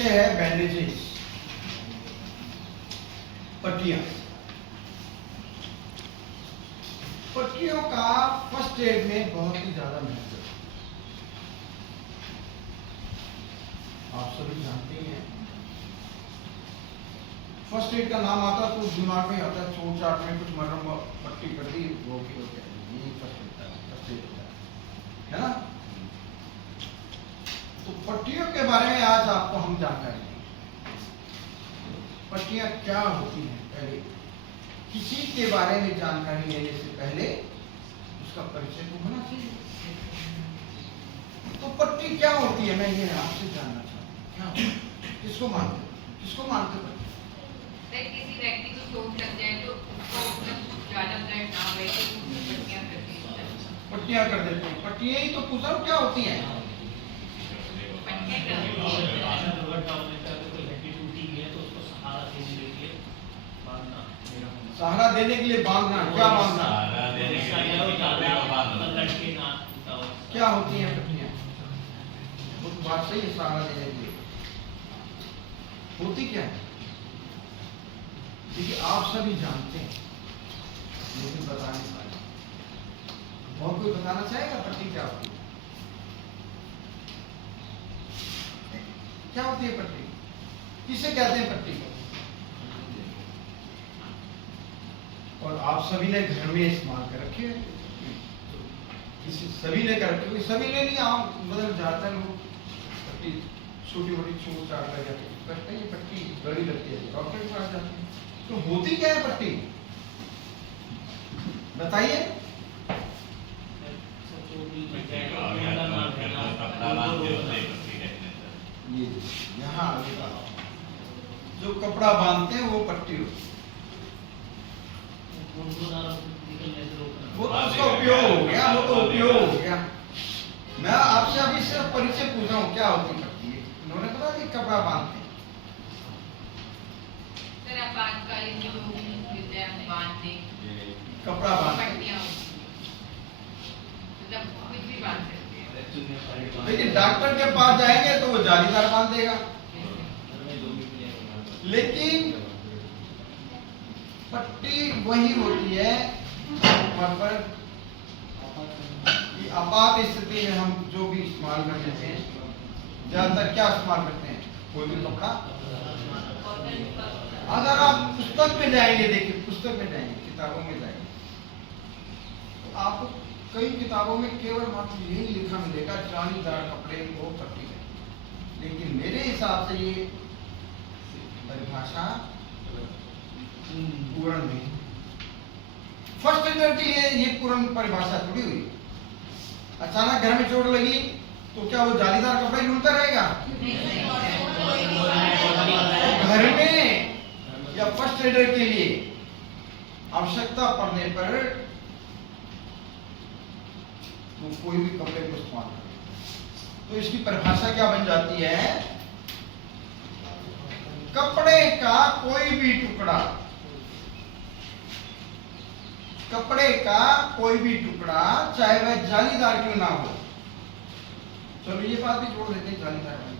विषय है बैंडेजेस, पट्टियां। पट्टियों का फर्स्ट एड में बहुत ही ज्यादा महत्व है। आप सभी जानते हैं फर्स्ट एड का नाम आता तो दिमाग में आता है, चोट चाट में कुछ मरहम पट्टी कर दी, वो भी होता है, ये फर्स्ट एड होता है ना। तो पट्टियों के बारे में आज आपको हम जानकारी देंगे। पट्टियां क्या होती हैं, पहले किसी के बारे में जानकारी लेने से पहले उसका परिचय तो होना चाहिए। तो पट्टी क्या होती है, मैं ये आपसे जानना चाहता हूँ, क्या होती है, किसको मानते हो, किसको मानते हो? किसी व्यक्ति को चोट लग जाए तो उसको ज्यादा ब्लड ना बहे तो पट्टियां कर देते हैं। पट्टियां कर देते हैं। पट्टियां ही तो पूछा क्या होती हैं? सहारा देने के लिए बांधना। क्या बांधना? क्या होती है पट्टियां? बात सही है, सहारा देने के लिए होती क्या है? देखिए आप सभी जानते हैं लेकिन बता नहीं पाए। और कोई बताना चाहेगा पट्टी क्या होती है? क्या होती है पट्टी? किसे कहते हैं पट्टी? और आप सभी ने घर में इस्तेमाल कर रखे हैं, किसी सभी ने कर रखे, सभी ने नहीं, आप बदल जाता है लोग पट्टी छोटी मोटी चोट चाट लग जाती है, करते हैं पट्टी बड़ी लगती है, डॉक्टर के पास जाते हैं। तो होती क्या है पट्टी, बताइए। ये यहाँ आगे का जो कपड़ा बांधते हैं वो पट्टी होती है, वो तो उसका उपयोग हो गया, वो तो उपयोग हो गया। मैं आपसे अभी सिर्फ परिचय पूछ रहा हूँ क्या होती है पट्टी। उन्होंने कहा कि कपड़ा बांधते हैं। सर आपातकालीन जो बांधते कपड़ा बांधते पट्टियां मतलब कुछ भी बांध सकते हैं। लेकिन डॉक्टर के पास जाएंगे तो वो जालीदार बांध देगा। लेकिन पट्टी वही होती है पर कि आपात स्थिति में हम जो भी इस्तेमाल कर लेते हैं, ज्यादातर क्या इस्तेमाल करते हैं, कोई भी कपड़ा। अगर आप पुस्तक में जाएंगे, देखिए पुस्तक में जाएंगे, किताबों में जाएंगे तो आपको कई किताबों में केवल मात्र यही लिखा मिलेगा जालीदार कपड़े को पट्टी है। लेकिन मेरे हिसाब से ये परिभाषा पूर्ण नहीं। फर्स्ट एडर के लिए ये पूर्ण परिभाषा थोड़ी हुई। अचानक घर में चोट लगी तो क्या वो जालीदार कपड़े ढूंढता रहेगा? घर में या फर्स्ट एडर के लिए आवश्यकता पड़ने पर वो कोई भी कपड़े को इस्तेमाल करे। तो इसकी परिभाषा क्या बन जाती है? कपड़े का कोई भी टुकड़ा, कपड़े का कोई भी टुकड़ा चाहे वह जालीदार क्यों ना हो, चलो ये बात भी जोड़ देते हैं जालीदार वाली।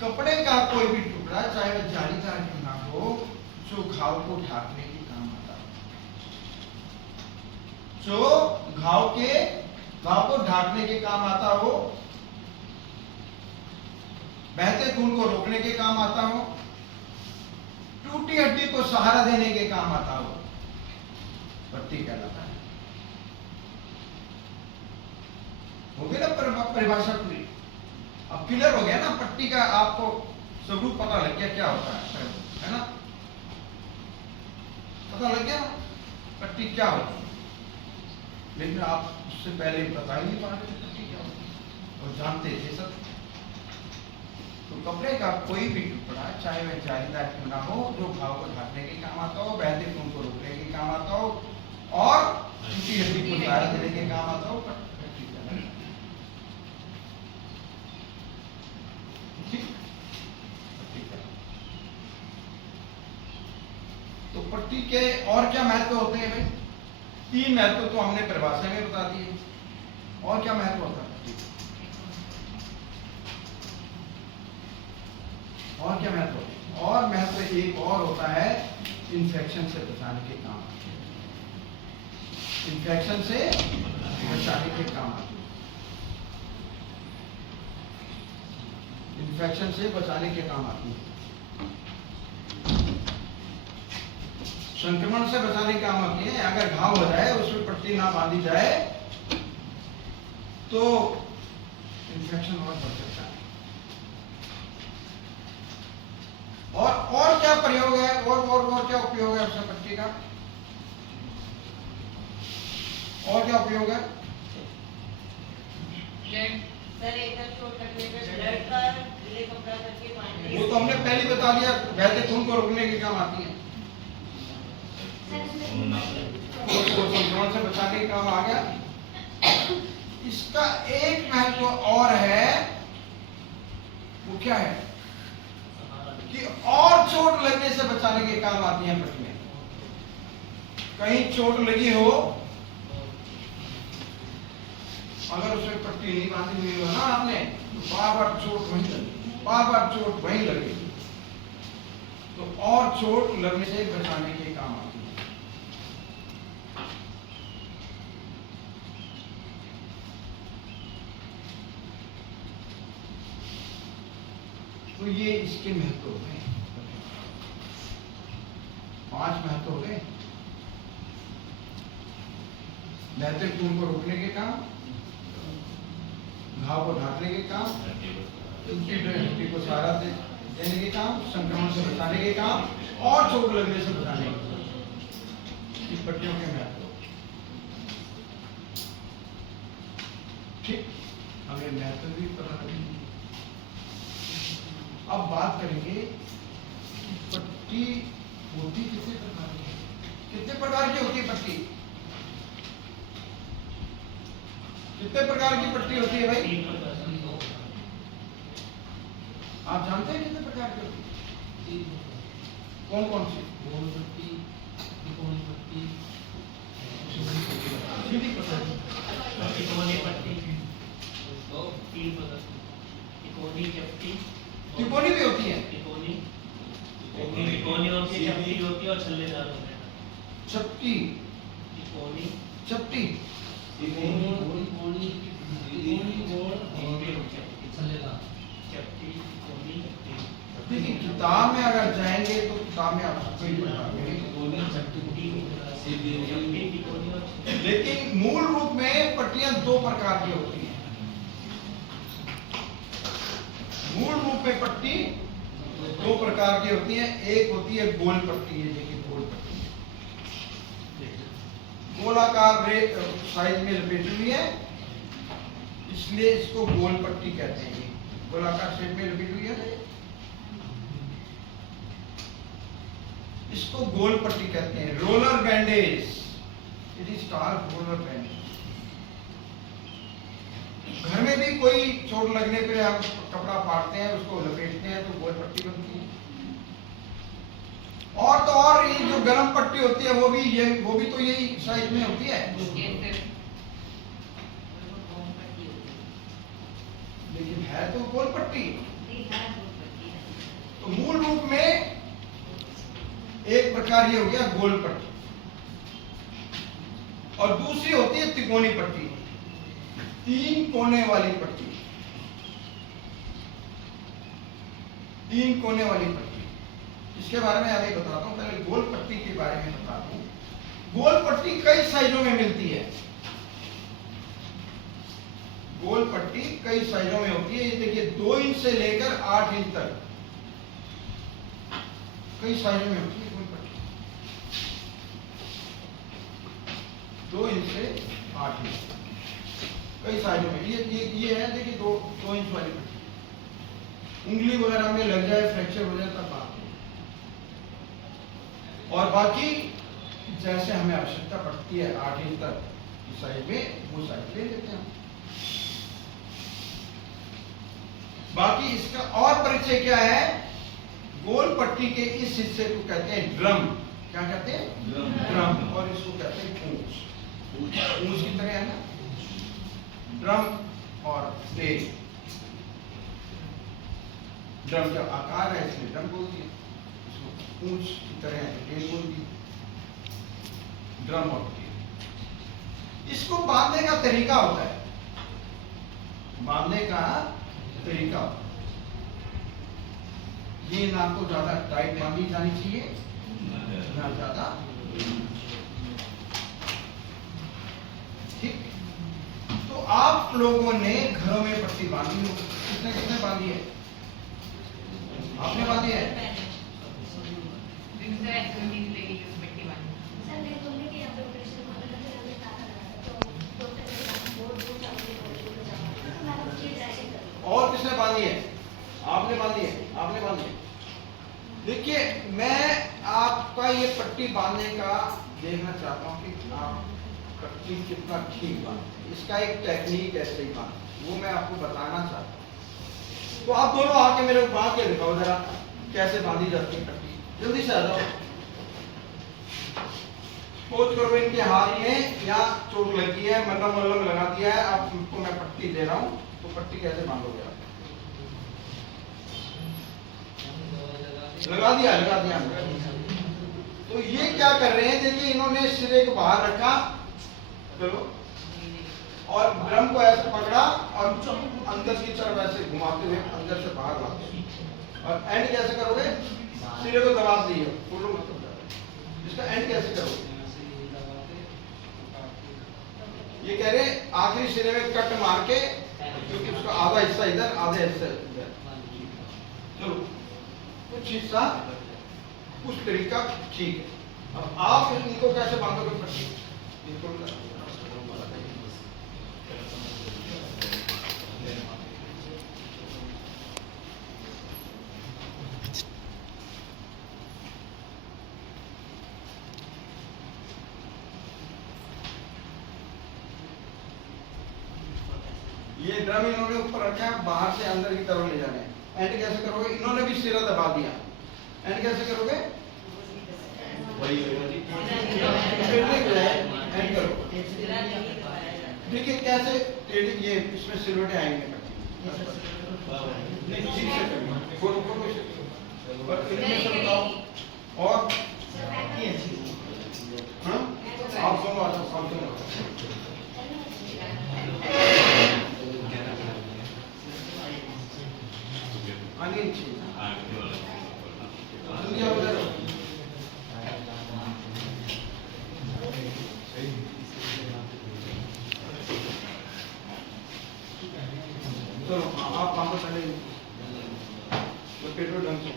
कपड़े का कोई भी टुकड़ा चाहे वह जालीदार क्यों ना हो, जो घाव को ढाकने के काम आता है, जो घाव को ढाकने के काम आता हो, बहते खून को रोकने के काम आता हो, टूटी हड्डी को सहारा देने के काम आता हो, पट्टी कहलाता है। हो गई ना परिभाषा पूरी। अब क्लियर हो गया ना पट्टी का, आपको स्वरूप पता लग गया क्या होता है ना? पता लग गया पट्टी क्या होती है। लेकिन आप उससे पहले बता ही नहीं पा रहे थे पट्टी क्या होती है और जानते थे सब। तो कपड़े का कोई भी टुकड़ा चाहे वह जालीदार क्यों ना हो, जो घाव को ढाकने के काम आता हो, बहते खून को रोकने के काम आता हो और टूटी हड्डी को सहारा देने के काम आता हो, पट्टी कहलाता है। तो पट्टी के और क्या महत्व होते हैं भाई? 3 महत्व तो हमने परिभाषा में बता दिए। और क्या महत्व होता है पट्टी? और क्या महत्व होते हैं? और महत्व एक और होता है, इन्फेक्शन से बचाने के काम आते हैं। इन्फेक्शन से बचाने के काम आते हैं। इन्फेक्शन से बचाने के काम आती है। संक्रमण से बचाने के काम आती है। अगर घाव हो जाए, उसमें पट्टी ना बांधी जाए तो इन्फेक्शन और बढ़ सकता है। और क्या प्रयोग है, और क्या उपयोग है उसका पट्टी का? और क्या उपयोग है? सर एक चोट लगने पे ब्लड का गीले कपड़ा करके बांधने, वो तो हमने पहले बता दिया, बहते खून को रोकने के काम आती है। संक्रमण से बचाने के काम आ गया। इसका एक महत्व और है, वो क्या है कि और चोट लगने से बचाने के काम आती हैं पट्टियां। कहीं चोट लगी हो, अगर उसमें पट्टी नहीं बांधी हुई हो ना आपने, तो बार बार चोट वहीं लगी, बार बार चोट वहीं लगेगी, तो और चोट लगने से बचाने के काम आती है। तो ये इसके महत्व हो गए, 5 महत्व हो गए। बहते खून को रोकने के काम, घाव को ढांकने के काम, हड्डी को सहारा देने के काम, संक्रमण से बचाने के काम, और चोट लगने से बचाने के काम। इस पट्टियों के महत्व। ठीक, हमें महत्व भी पता लगेगी। अब बात करेंगे पट्टी होती कितने प्रकार की है? कितने प्रकार की होती है पट्टी? कितने प्रकार की पट्टी होती है भाई? आप जानते हैं कितने प्रकार की होती है? कौन कौन सी? गोल पट्टी, त्रिकोणी पट्टी, सीधी पट्टी, त्रिकोणी पट्टी, त्रिकोणी चपटी, त्रिकोणी भी होती है। त्रिकोणी होती है, चपटी होती है और छल्लेदार होते हैं। चपटी, त्रिकोणी, चपटी, देखिए किताब में अगर जाएंगे तो किताब में आपको ही बताएंगे, लेकिन मूल रूप में पट्टियां 2 प्रकार की होती हैं। मूल रूप में पट्टी 2 प्रकार की होती है। एक होती है गोल पट्टी, ये देखिए गोल पट्टी, गोलाकार साइज में लपेटी हुई है, इसलिए इसको गोल पट्टी कहते हैं। गोलाकार शेप में लपेटी हुई है, इसको गोल पट्टी कहते हैं। Roller bandage, it is called roller bandage. घर में भी कोई चोट लगने पर हम कपड़ा फाड़ते हैं, उसको लपेटते हैं, तो गोल पट्टी बनती है। और तो और ये जो गरम पट्टी होती है, वो भी तो यही साइज में होती है, लेकिन है तो गोल पट्टी। तो मूल रूप में एक प्रकार ये हो गया गोल पट्टी, और दूसरी होती है त्रिकोणी पट्टी, 3 कोने वाली पट्टी। 3 कोने वाली पट्टी, इसके बारे में अभी बताता हूं। पहले गोल पट्टी के बारे में बताता हूं। गोल पट्टी कई साइजों में मिलती है। गोल पट्टी कई साइजों में होती है। ये देखिए 2 इंच से लेकर 8 इंच तक कई साइजों में होती है गोल पट्टी। 2 इंच से 8 इंच कई साइजों में। ये है देखिए 2 इंच वाली पट्टी। उंगली वगैरह में लग जाए, फ्रैक्चर हो जाए तब बात है। और बाकी जैसे हमें आवश्यकता पड़ती है 8 इंच तक साइज में, वो साइज ले लेते हैं। बाकी इसका और परिचय क्या है? गोल पट्टी के इस हिस्से को कहते हैं ड्रम। क्या कहते हैं? ड्रम। और इसको कहते हैं पूंछ। पूंछ की तरह है ना, ड्रम और टेल। ड्रम का आकार है इसलिए ड्रम बोल दिया, इसको पूंछ की तरह है टेल बोल दी, ड्रम और टेल। इसको बांधने का तरीका होता है, बांधने का तरीका होता है, ये ना तो ज्यादा टाइट बांधी जानी चाहिए ना ज्यादा, ठीक। तो आप लोगों ने घरों में पट्टी बांधी हो, किसने किसने बांधी है? आपने बांधी है? दूसरा एक्टिविटी लगेगी उस पट्टी बांधने। और किसने बांधी है? आपने बांधी है, आपने बांधी है। देखिए मैं आपका ये पट्टी बांधने का देखना चाहता हूँ कि आप पट्टी कितना ठीक बांधते हैं। इसका एक टेक्निक है सही बात, वो मैं आपको बताना चाहता हूँ। तो आप दोनों आके मेरे को बांध के दिखाओ जरा कैसे बांधी जाती है पट्टी, जल्दी से आ जाओ। सोच करो इनके हाथ में या चोट लगी है, मलहम वलहम लगा दिया है, अब उनको मैं पट्टी दे रहा हूँ, तो पट्टी कैसे बांधोगे आप? लगा दिया, लगा दिया। तो ये क्या कर रहे हैं, देखिए इन्होंने सिरे को बाहर रखा, चलो, और ड्रम को ऐसे पकड़ा और अंदर की तरफ ऐसे घुमाते हुए अंदर से बाहर लाते, और एंड कैसे करोगे? सिरे को दबा दिए, फूलो मतलब इसका एंड कैसे करोगे? ये कह रहे आखिरी सिरे में कट मार के, क्योंकि उसका आधा हिस्सा इधर आधा हिस्सा इधर, चलो कुछ हिस्सा कुछ तरीका ठीक है। अब आप इनको कैसे बांधोगे पट्टी? ये ड्रम इन्होंने ऊपर रखा है, बाहर से अंदर की तरफ ले जाने हैं। एंड कैसे करोगे? इन्होंने भी सिरा दबा दिया, एंड कैसे करोगे? एंड करो, देखिए कैसे ये इसमें सिलवटें आएंगे। और आप दोनों आ जाओ, चलो आप काम पहले पेट्रोल ढंग से।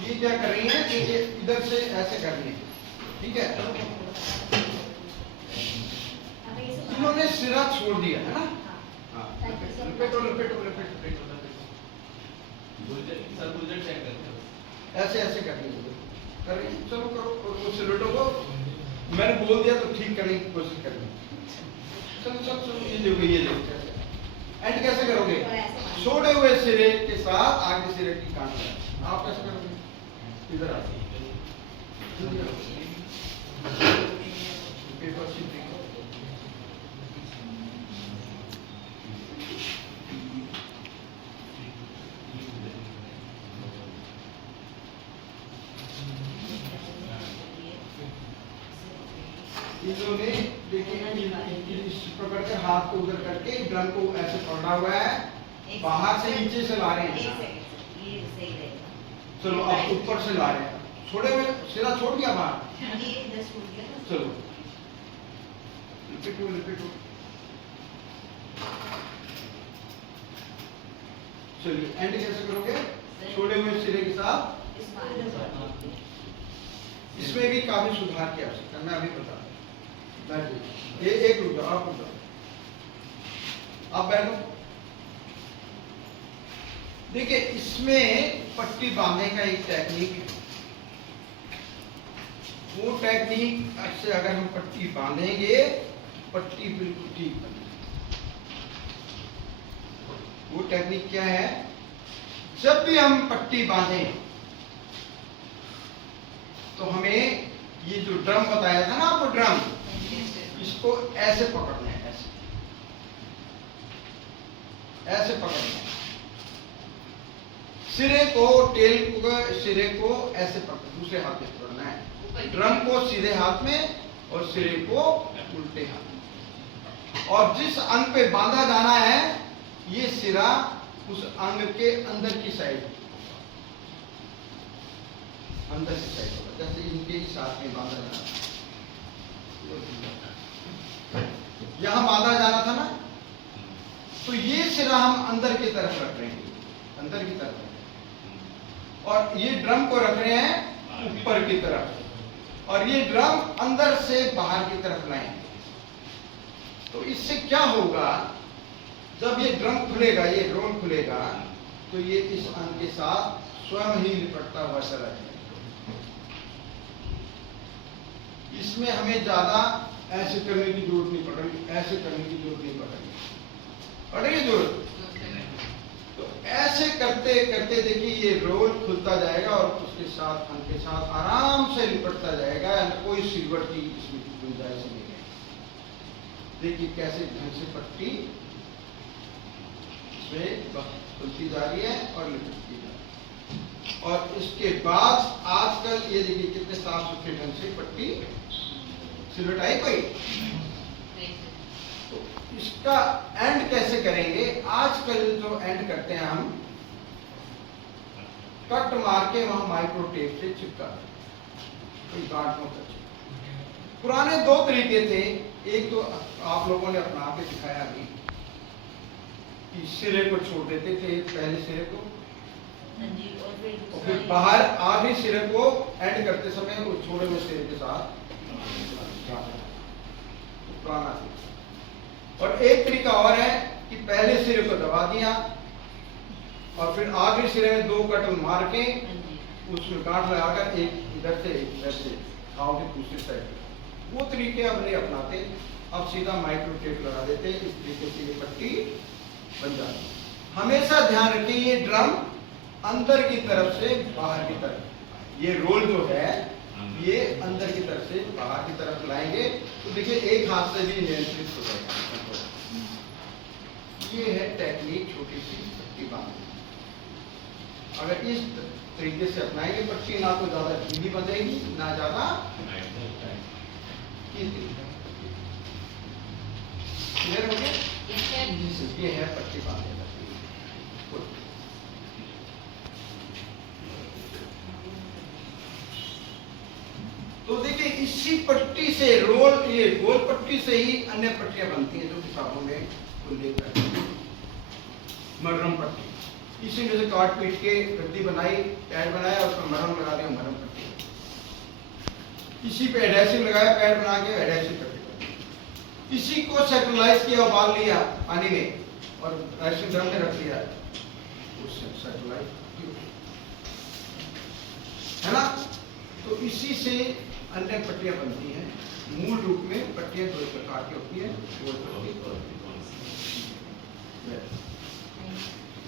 ये क्या कर रही है, देखिए इधर से ऐसे कर रही है, ठीक है। इन्होंने सिरा छोड़ दिया है ना, पेट्रोल पेट्रोल पेट्रोल ऐसे ऐसे कर रही है, चलो करो उस सिलेटो को मैंने बोल दिया तो ठीक करने की कोशिश करेंगे। चलो चलो चलो ये देखो कैसे एंड कैसे करोगे? छोड़े हुए सिरे के साथ आगे सिरे की काट आप कैसे करोगे? इधर आते पेपर शीट इन्होंने देखिए पकड़ कर हाथ को उधर करके ड्रम को ऐसे पकड़ा हुआ है, बाहर से नीचे से ला रहे हैं। चलो अब ऊपर से ला रहे हैं, छोड़े हुए सिरा छोड़ दिया बाहर, चलो रिपीट चलिए एंड कैसे करोगे? छोड़े हुए सिरे के साथ। इसमें भी काफी सुधार की आवश्यकता है, मैं अभी बता ये एक रुक जाओ, आप रुक जाओ, आप बैठो। देखिए इसमें पट्टी बांधने का एक टेक्निक है, वो टेक्निक से अगर हम पट्टी बांधेंगे पट्टी बिल्कुल ठीक बनेगी। वो टेक्निक क्या है? जब भी हम पट्टी बांधें तो हमें ये जो ड्रम बताया था ना आपको, ड्रम, इसको ऐसे पकड़ना है, ऐसे ऐसे पकड़ना है, सिरे को, टेल को, सिरे को ऐसे पकड़, दूसरे हाथ में पकड़ना है, ड्रम को सीधे हाथ में और सिरे को उल्टे हाथ में। और जिस अंग पे बांधा जाना है ये सिरा उस अंग के अंदर की साइड, अंदर की साइड होगा, जैसे इनके ही साथ में बांधा जाना था, यहां बांधा जाना था ना, तो ये सिरा हम अंदर की तरफ रख रहे हैं, अंदर की तरफ, और ये ड्रम को रख रहे हैं ऊपर की तरफ, और ये ड्रम अंदर से बाहर की तरफ लाएंगे। तो इससे क्या होगा, जब ये ड्रम खुलेगा, ये रोल खुलेगा, तो ये इस अंग के साथ स्वयं ही लिपटता हुआ चला जाएगा। इसमें हमें ज्यादा ऐसे करने की जरूरत नहीं पड़ रही, ऐसे करने की जरूरत नहीं पड़ रही जरूरत। तो ऐसे करते करते देखिए ये रोल खुलता जाएगा और उसके साथ अंग के साथ आराम से लिपटता जाएगा, कोई सिल्वर की इसमें गुंजाइश नहीं है। देखिए कैसे ढंग से पट्टी इसमें खुलती जा रही है और लिपटती जा रही है। और इसके बाद आजकल ये देखिए कितने साफ सुथरे ढंग से पट्टी सिलवटाई कोई। तो इसका एंड कैसे करेंगे, आजकल जो एंड करते हैं हम कट मार के वहां माइक्रो टेप से चिपका कोई गांठ में। पुराने दो तरीके थे, एक तो आप लोगों ने अपना के दिखाया अभी कि सिरे को छोड़ देते थे, पहले सिरे को और फिर बाहर आगे सिरे को एंड करते समय वो छोड़े हुए सिरे के साथ पुराना था। और एक तरीका और है कि पहले सिरे को दबा दिया और फिर आखिरी सिरे में दो कट मार के उसमें गांठ लगाकर एक इधर से इधर से घाव की दूसरी साइड, वो तरीके अब नहीं अपनाते, अब सीधा माइक्रो टेप लगा देते, इस तरीके से ये पट्टी बन जाती। हमेशा ध्यान रखिए ये ड्रम अंदर की तरफ से बाहर की तरफ, ये रोल जो है ये अंदर की तरफ से बाहर की तरफ लाएंगे तो देखिए एक हाथ से भी नियंत्रित हो जाएगा। ये है टेक्निक छोटी सी पट्टी बांधने। अगर इस तरीके से अपनाएंगे पट्टी ना तो ज्यादा ढीली बंधेगी ना ज्यादा, क्लियर हो गया? ये है पट्टी बांधने का। तो देखिए इसी पट्टी से रोल, ये गोल पट्टी से ही अन्य पट्टियां बनती हैं जो किताबों में उल्लेख है। मरहम पट्टी, इसी में से काट पीट के गद्दी बनाई, पैड बनाया, उसमें मरहम लगा दिया, मरहम पट्टी। इसी पे एडेसिव लगाया, पैड बना के एडेसिव पट्टी। इसी को सेंट्रलाइज किया, उबाल लिया पानी में और एडेसिव ड्रम में रख दिया, उससे सेंट्रलाइज है ना। तो इसी से अन्य पट्टियां बनती हैं। मूल रूप में पट्टियां दो प्रकार की होती है, गोल पट्टी और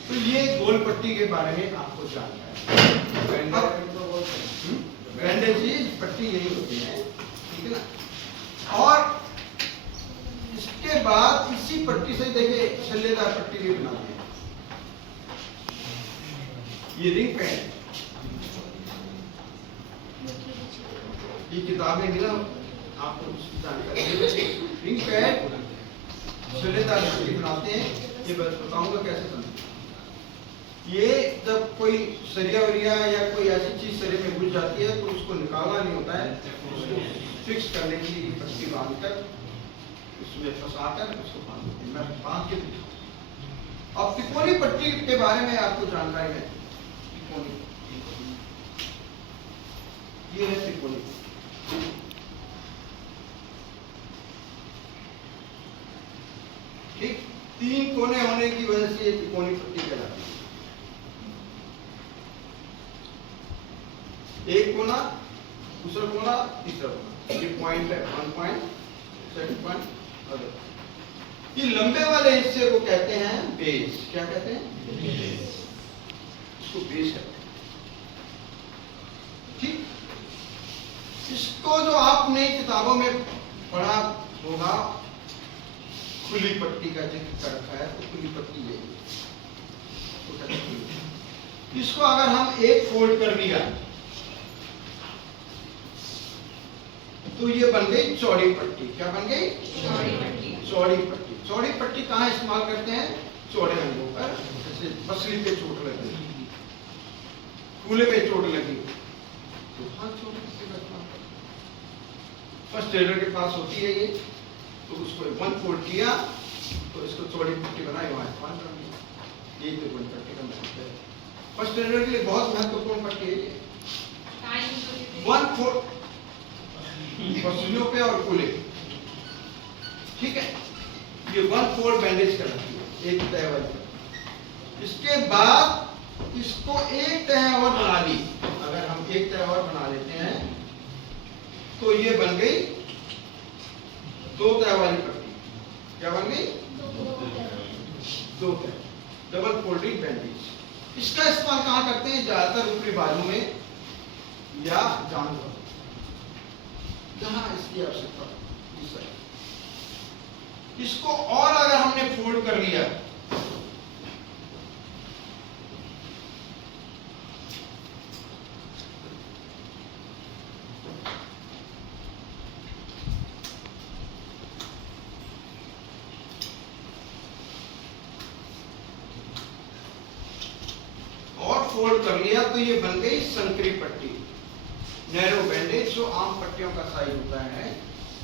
तो ये गोल पट्टी के बारे में आपको जानना है। बैंडेज पट्टी यही होती है, ठीक है ना। और इसके बाद इसी पट्टी से देखिए छल्लेदार पट्टी भी बनाते हैं। ये रिंग पैड, ये किताबें मिला आपको जानकारी। रिंग पैड छल्लेदार पट्टी बनाते हैं, ये बताऊंगा कैसे बनती है। ये जब कोई सरिया वरिया या कोई ऐसी चीज सरिया में घुस जाती है तो उसको निकालना नहीं होता है, उसको फिक्स करने के लिए पट्टी बांधकर उसमें फंसाकर उसको बांधते हैं। मैं बांध के दिखाऊं। अब तिकोनी पट्टी के बारे में आपको जानकारी है। तिकोनी, ये है तिकोनी। ठीक, तीन कोने होने की वजह से ये तिकोनी पट्टी कहलाती है। एक कोना, दूसरा कोना, तीसरा कोना, ये पॉइंट है, 1 पॉइंट, सेकंड पॉइंट, अदर। ये लंबे वाले हिस्से को कहते हैं बेस। क्या कहते हैं? बेस। इसको बेस कहते हैं। ठीक, इसको जो आपने किताबों में पढ़ा होगा, खुली पट्टी का जिक्र कर रखा है, तो खुली पट्टी यही है। इसको अगर हम एक फोल्ड कर लिया तो ये बन गई चौड़ी पट्टी। क्या बन गई? चौड़ी पट्टी। चौड़ी पट्टी। चौड़ी पट्टी कहाँ इस्तेमाल करते हैं? चौड़े अंगों पर, जैसे पसली पे चोट लगी, कूल्हे पे चोट लगी तो हाँ चौड़ी पट्टी का इस्तेमाल करते हैं। फर्स्ट एडर के पास होती है ये, तो उसको वन फोल्ड किया तो इसको चौड़ी पट्टी बनाई, वहां इस्तेमाल कर दिया। ये तो वन पट्टी का महत्व है। फर्स्ट एडर के लिए बहुत महत्वपूर्ण पट्टी है ये। वन फोल्ड पसलियों पे और कूल्हे, ठीक है, ये वन फोल्ड बैंडेज करती है एक तह वाली। इसके बाद इसको एक तह और बना ली, अगर हम एक तह और बना लेते हैं तो ये बन गई दो तह वाली पट्टी। क्या बन गई? दो तह, डबल फोल्डिंग बैंडेज। इसका इस्तेमाल कहां करते हैं? ज्यादातर ऊपरी बाजू में या जांघ पर, जहां इसकी आवश्यकता है। इसको और अगर हमने फोल्ड कर लिया फोल्ड कर लिया तो ये बन गई संकरी पट्टी, नैरो बैंडेज, जो आम पट्टियों का साइज होता है।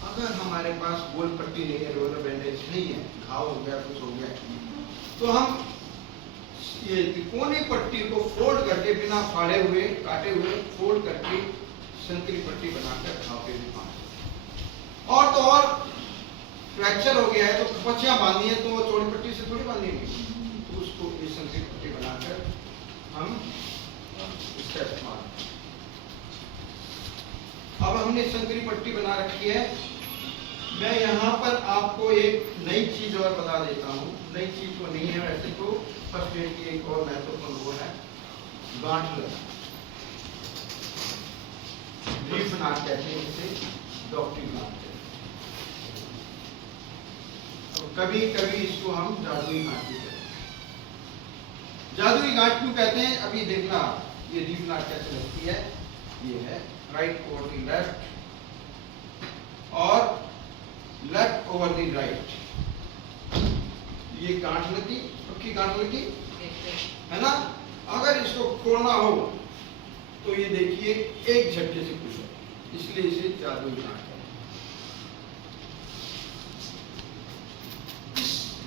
अगर हमारे पास गोल पट्टी नहीं है, रोलर बैंडेज नहीं है, घाव हो गया, कुछ हो गया, तो हम ये तिकोनी पट्टी को फोल्ड करके, बिना फाड़े हुए, काटे हुए, फोल्ड करके संकरी पट्टी बनाकर घाव पे भी बांध। और तो और फ्रैक्चर हो गया है तो खपचियां बांधी है तो वो चौड़ी पट्टी से थोड़ी बांधेंगे, तो उसको ये संकरी पट्टी बनाकर हम इसका इस्तेमाल। अब हमने संकरी पट्टी बना रखी है। मैं यहाँ पर आपको एक नई चीज और बता देता हूँ। नई चीज तो नहीं है वैसे तो, फर्स्ट एड की एक और महत्वपूर्ण वो है गांठ लगाना। लीफ नाट कहते हैं इसे, डॉक्टरी नाट कहते हैं। तो कभी कभी इसको हम जादुई गांठ भी कहते हैं। जादुई गांठ क्यों कहते हैं? अभी देखना ये लीफ नाट कैसे लगती है। ये है राइट ओवर द लेफ्ट और लेफ्ट ओवर द राइट। ये गांठ लगी, पक्की गांठ लगी है ना। अगर इसको खोलना हो तो ये देखिए एक झटके से खुल जाए, इसलिए इसे जादुई गांठ है।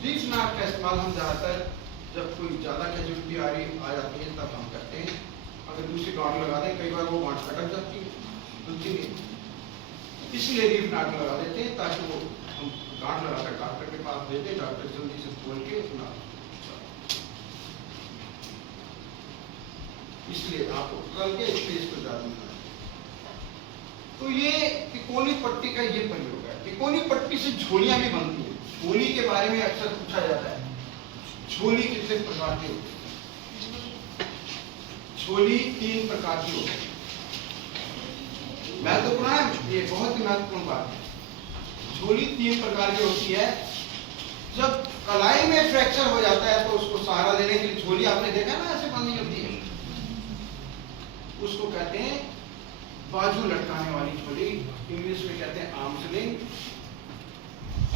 लीफ नाट का इस्तेमाल हम ज्यादातर जब कोई ज्यादा कैजुअलिटी आ जाती है तब हम करते हैं। अगर दूसरी गांठ लगा दें, कई बार वो गांठ कटक जाती है, खुलती नहीं, इसलिए लीफ नाट लगा देते हैं ताकि वो हम गांठ लगाकर डॉक्टर के पास भेजें, डॉक्टर जल्दी से खोल के अपना, इसलिए आपको कल के स्पेस पर जादू है। तो ये तिकोनी पट्टी का ये प्रयोग है। तिकोनी पट्टी से झोलियां भी बनती हैं। झोली के बारे में अक्सर पूछा जाता है, झोली कितने प्रकार की होती है? झोली 3 प्रकार की होती है। महत्वपूर्ण है, ये बहुत ही महत्वपूर्ण बात है। झोली 3 प्रकार की होती है। जब कलाई में फ्रैक्चर हो जाता है तो उसको सहारा देने के लिए झोली आपने देखा ना ऐसे बांधी होती है, उसको कहते हैं बाजू लटकाने वाली झोली, इंग्लिश में कहते हैं आर्म स्लिंग,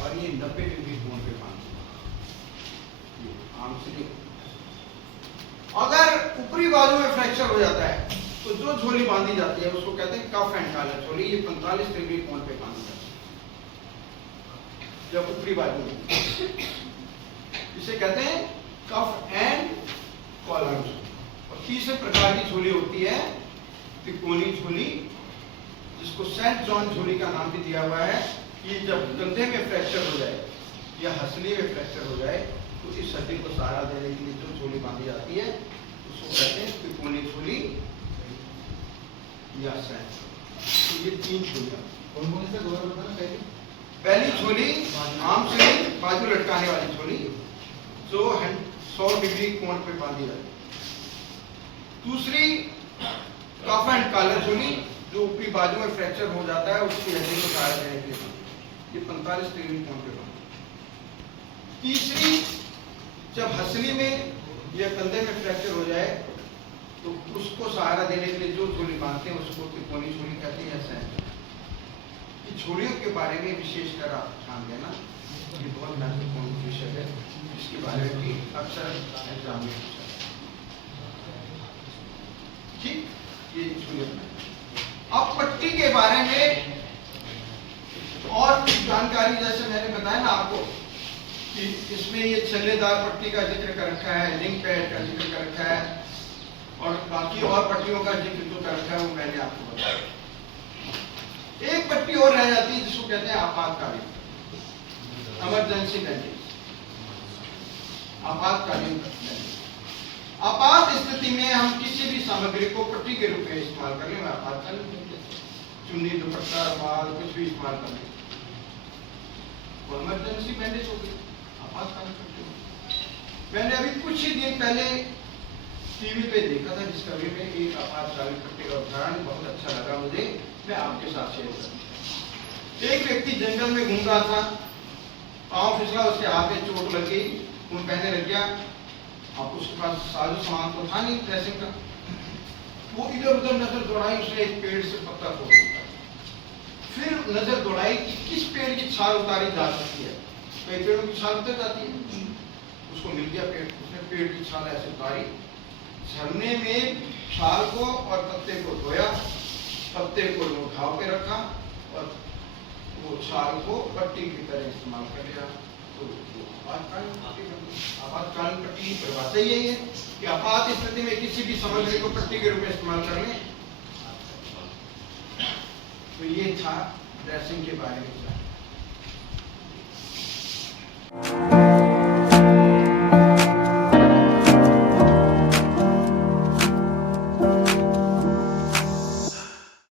और ये 90 डिग्री कोण पे बांधते हैं, आर्म स्लिंग। अगर ऊपरी बाजू में फ्रैक्चर हो जाता है तो जो झोली बांधी जाती है उसको कहते हैं कफ एंड कॉलर झोली। ये 45 डिग्री कोण पे बांधी जाती है जब ऊपरी बाजू में, इसे कहते हैं कफ एंड कॉलर झोली। और तीसरे प्रकार की झोली होती है तिकोनी झोली, जिसको सेंट जॉन झोली का नाम भी दिया हुआ है। कि जब कंधे में फ्रैक्चर हो जाए या हंसली में फ्रैक्चर हो जाए तो इस हड्डी को सहारा देने के लिए जो झोली बांधी जाती है उसको कहते हैं तिकोनी झोली या सेंट। तो ये 3 झोलियां कौन कौन से दोबारा बताना? पहली झोली आर्म स्लिंग, बाजू लटकाने वाली झोली, जो 100 डिग्री कोण पे बांधी जाती है। दूसरी कफ एंड कॉलर झोली, जो ऊपरी बाजू में फ्रैक्चर हो जाता है उसकी हड्डी को सहारा देने के लिए, ये 45 डिग्री कोण पे बांधी। तीसरी, जब हंसली में या कंधे में फ्रैक्चर हो जाए उसको सहारा देने के लिए जो झोली बांधते हैं उसको तिकोनी झोली कहते हैं। ऐसा है कि झोलियों के बारे में विशेषकर आप ध्यान देना, ये बहुत महत्वपूर्ण विषय है, इसके बारे में भी अक्सर एग्जाम में पूछा जाता है। ठीक, ये झोलियां। अब पट्टी के बारे में और जानकारी, जैसे मैंने बताया ना आपको कि इसमें ये छल्लेदार पट्टी का जिक्र कर रखा है, लिंक पैड का जिक्र कर रखा है, और बाकी और पट्टियों का जिक्र जो कर रखा है वो मैंने आपको बताया। एक पट्टी और रह जाती है जिसको कहते हैं आपातकालीन, इमरजेंसी बैंडेज, आपातकालीन बैंडेज। आपात स्थिति में हम किसी भी सामग्री को पट्टी के रूप में इस्तेमाल कर लें, आपातकालीन बैंडेज, चुन्नी, दुपट्टा, रुमाल, कुछ भी इस्तेमाल कर लें, वो इमरजेंसी बैंडेज हो गई, आपातकालीन पट्टी। मैंने अभी कुछ ही दिन पहले टीवी पे देखा था डिस्कवरी में एक आपातकालीन पट्टी का उदाहरण, बहुत अच्छा लगा मुझे, मैं आपके साथ शेयर करूं। एक व्यक्ति जंगल में घूम रहा था, पांव फिसला, उसके हाथ में चोट लग गई, खून बहने लग गया। अब उसके पास साजो सामान तो था नहीं ड्रेसिंग का, वो इधर उधर नजर दौड़ाई, उसने एक पेड़ से पत्ता तोड़ दिया। फिर नजर दौड़ाई कि किस पेड़ की छाल उतारी जा सकती है, कई पेड़ों की छाल उतर जाती है, उसको मिल गया पेड़, उसने पेड़ की छाल ऐसे उतारी, झरने में छाल को और पत्ते को धोया, पत्ते को घाव पे रखा और वो छाल को पट्टी की तरह इस्तेमाल कर लिया। तो आपातकालीन पट्टी परिभाषा यही है कि आपात स्थिति में किसी भी सामग्री को पट्टी के रूप में इस्तेमाल कर लें। तो ये था ड्रेसिंग के बारे में।